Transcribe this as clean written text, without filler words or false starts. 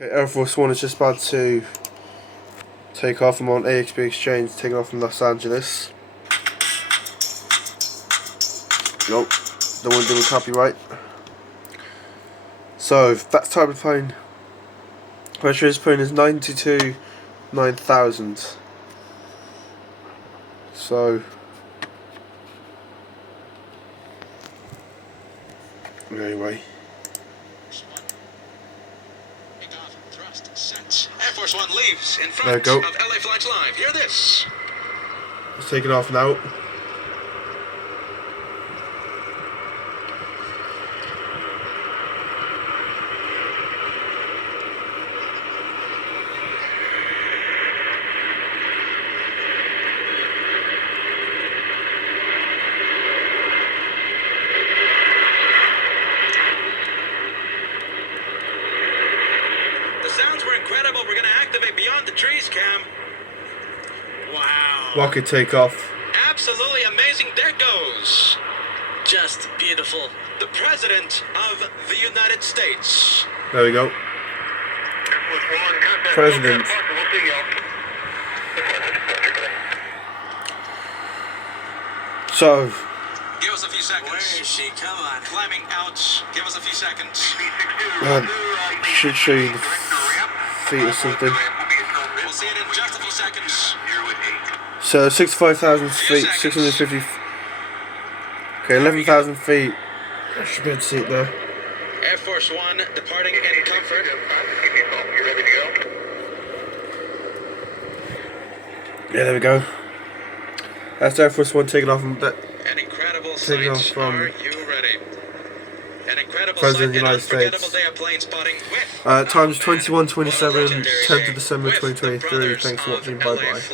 Okay, Air Force One is just about to take off. I'm on AXB Exchange, taking off from Los Angeles. Nope, don't want to do a copyright. So, that type of plane, pressure of this plane is 9,000. So, anyway. Air Force One leaves in front There we go. of LA Flights Live. Hear this. It's taking off now. The sounds were incredible. We're going to activate Beyond the Trees, Cam. Wow. Rocket takeoff. Absolutely amazing. There goes. Just beautiful. The President of the United States. There we go. President. So, Give us a few seconds. Where is she? Come on. Climbing out. Give us a few seconds. should show you the feet or something. We'll see it in just a few seconds. So 65,000 feet, 650. Okay, 11,000 feet. I should be able to see it there. Air Force One departing in comfort. Yeah, there we go. That's Air Force One taking off from that. An incredible Taking off sight. from Are you ready? An incredible President sight. of the United An unforgettable States. day of plane spotting with Times 21:27, legendary 10th day of December with the 2023. brothers Thanks for of watching. LA Bye bye.